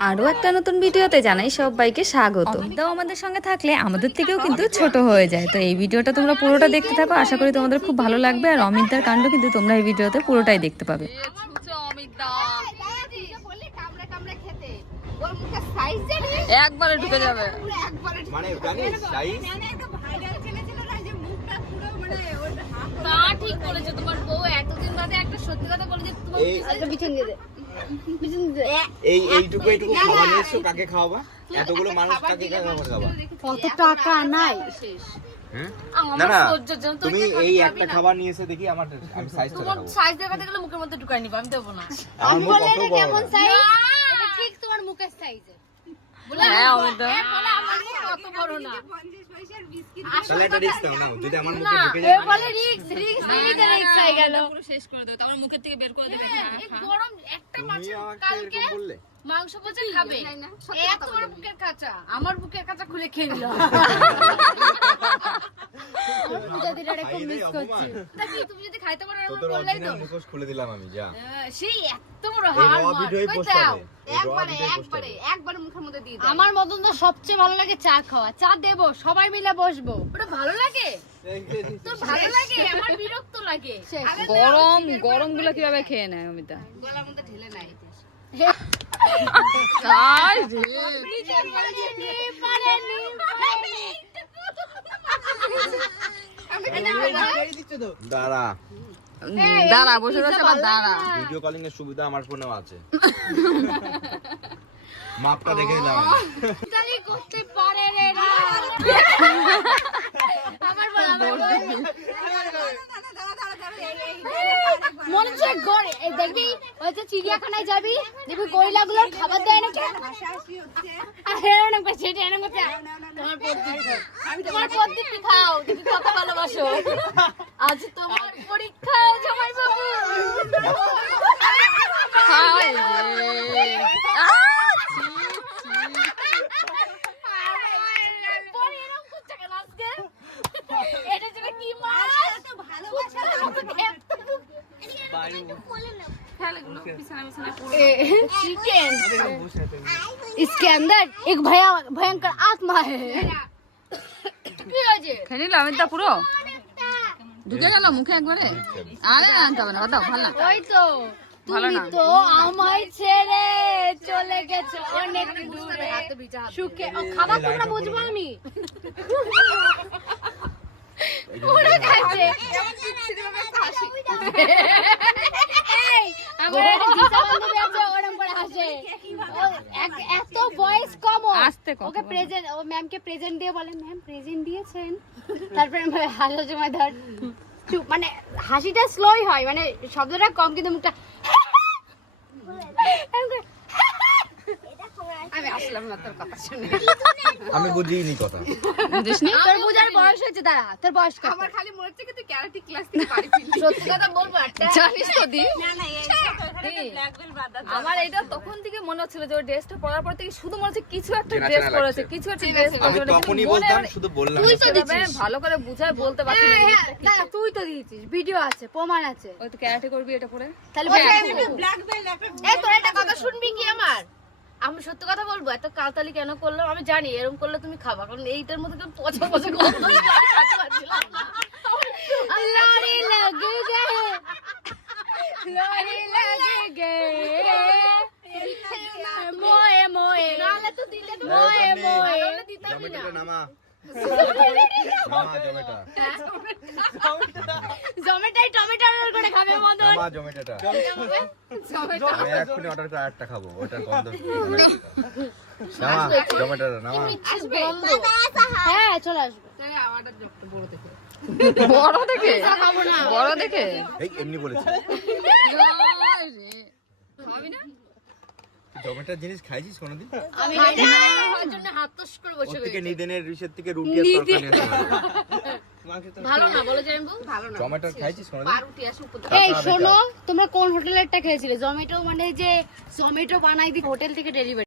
আরও একটা নতুন ভিডিওতে জানাই সবাইকে স্বাগত। অমিতাও আমাদের সঙ্গে থাকলে আমাদের থেকেও কিন্তু ছোট হয়ে যায়। তো এই ভিডিওটা তোমরা পুরোটা দেখতে থাকো, আশা করি তোমাদের খুব ভালো লাগবে। আর অমিতার কাণ্ড কিন্তু তোমরা এই ভিডিওতে পুরোটাই দেখতে পাবে। একবারে ঢুকে যাবে মানে জানিস সাইজ তা ঠিক বলেছে তোমার বউ। এতদিন বাদে একটা সত্যি কথা বলে যে তোমার একটা পিছন দিয়ে দে। এইটুকু খাওয়া নিয়েছো, কাকে খাওয়াবা? এতগুলো মানুষ কাকে খাওয়াবা? কত টাকা নাই না না, তুমি এই একটা খাবার নিয়েছে দেখি আমার, আমি সাইজটা তোমার দেখাবো। সাইজ দেখাতে গেলে মুখের মধ্যে ঢুকাই নিব, আমি দেবো না। আমার মুখ কত বড় কেমন সাইজ? এটা ঠিক তোমার মুখের সাইজে। হ্যাঁ অমিতা বলে আমার মুখ কত বড় না। তাহলে এটা রিস্ক দাও না, যদি আমার মুখে ঢুকে এ যায়। বলে রিক্স হয়ে গেল। পুরো শেষ করে দেব, তারপর মুখের থেকে বের করে দিবে। এই গরম একটা মাছ তুমি আমাকে কালকে এরকম বললে? মাংস পচে খাবে। এত বড় বুকের কাঁচা, আমার বুকের কাঁচা খুলে খেয়ে নিল। পূজা দিলে এরকম মিস করছি। তা কি তুমি যদি খাইতে পারো এরকম তোর বললেই তো। অরিজিনাল মুখোশ খুলে দিলাম আমি, যা। সেই এত বড় এই হাড় র মার ভিডিওই কই পোস্ট দাও? হবে। একবারে মুখের মধ্যে দিয়ে দাও। আমার মতন তো সবচেয়ে ভালো লাগে চা খাওয়া। চা দেবো, সবাই মিলে বসবো। ওটা ভালো লাগে? তো ভালো লাগে, আমার বিরক্ত লাগে। গরম গুলো কিভাবে খেয়ে নেয় অমিতা? গলার মধ্যে ঢেলে নাই। নিজের পারেনি, দাঁড়া, দাঁড়া বসে রয়েছে, আবার দাঁড়া। ভিডিও কলিং এর সুবিধা আমার ফোনেও আছে। মাপটা দেখে দিলাম আমি। ইতালি করতে পারে রে না। আমার বল। মনে হচ্ছে ঘরে এই দেখবি, ওই যে চিড়িয়াখানায় যাবি, দেখবি গরিলাগুলোর খাবার দেয় নাকি? তোমার প্রদীপটি খাও, দেখি কত ভালোবাসো। আজ তোমার পরীক্ষা জামাই বাবু। এটা যেন কি মাছ? चिकन इसके अंदर एक भयंकर आत्मा है। কি হয়েছে? খেয়ে নিল অমিতা পুরো ঢুকে গেল মুখে একবারে। আরে আনতে হবে না, দাও ভালো না। ওই তো ভালো তুমি না। তো আমায় ছেড়ে চলে গেছো অনেক দূরে সুখে। ও খাবার তোমরা বুঝবো আমি। ওরা খাচ্ছে। এই আমার একটা দিশা বান্ধবী আছে, ওরম করে হাসে। ও এত বয়স কম ওর। আস্তে কথা ওকে বলো। প্রেজেন্ট, ও ম্যামকে প্রেজেন্ট দিয়ে বলে ম্যাম প্রেজেন্ট দিয়েছেন। তারপরে হাসা সময় ধর চুপ, মানে হাসিটা স্লোই হয়, মানে শব্দটা কম কিন্তু মুখটা। আমি আসলাম না তোর কথা শুনে। আমি বুঝিনি কথা। বুঝিসনি? তোর বুঝার বয়স হয়েছে, দাঁড়া তোর বয়স কত? আমার খালি মনে হচ্ছে কি তুই ক্যারাটে ক্লাস থেকে বাড়ি ফিরলি। সত্যি কথা বলবো একটা। জানিস তো দি, না না এই ব্ল্যাক বেল বাদা আমার এটা তখন থেকে মনে হচ্ছিল যে ওই ড্রেসটা পরার পর থেকে শুধু মনে হচ্ছে কিছু একটা চেনা ড্রেস চেনা পরেছে, লাগছে। কিছু একটা ড্রেস আমি পরেছে। তখনই বলতাম, শুধু বললাম তুই না। তো দিচ্ছিস। ভালো করে বুঝায় বলতে পারছি না। দাঁড়া, তুই তো দিয়েছিস, ভিডিও আছে, প্রমাণ আছে। ওই তো ক্যারাটে করবি এটা পরে। তাহলে ব্ল্যাক বেল এই তোর একটা কথা শুনবি কি আমার? আমি সত্যি কথা বলবো, এত কালতালি কেন করলাম আমি জানি, এরকম করলে তুমি খাবা, কারণ এইটার মধ্যে কেউ পচা পচা গন্ধ খাতে পারছিলাম না। লড়ি লাগে গে, লড়ি লাগে গে, মোয়ে মোয়ে, নালে তো দিলে তো মোয়ে মোয়ে, নালে দিতামই না। জমেটোটা নামা। নামা জমেটা। জমেটাই টমেটো করে খাবে মদন। নামা জমেটোটা। আমি এক্ষুনি অর্ডার করে আরেকটা খাবো, ওটার গন্ধ। নামা জমেটোটা নামা। আসবে হ্যাঁ চলে আসবে। বড় দেখে, খাবো না। বড় দেখে। এই এমনি বলেছি। জমেটার জিনিস খাইছিস কোনোদিন? আমি খাওয়ার জন্য হাত তোষ করে ওর বসে থেকে রয়েছি। নিদেনের রিসের থেকে রুটি আর তরকারি আছে। ভালো না বলো জানবো? ভালো না। জমেটোর খাইছিস কোনোদিন? পাউরুটি আসে উপর থেকে। এই শোনো, তোমরা কোন হোটেলেরটা খেয়েছিলে? জোম্যাটো, মানে যে জোম্যাটো বানাই দি হোটেল থেকে ডেলিভারি।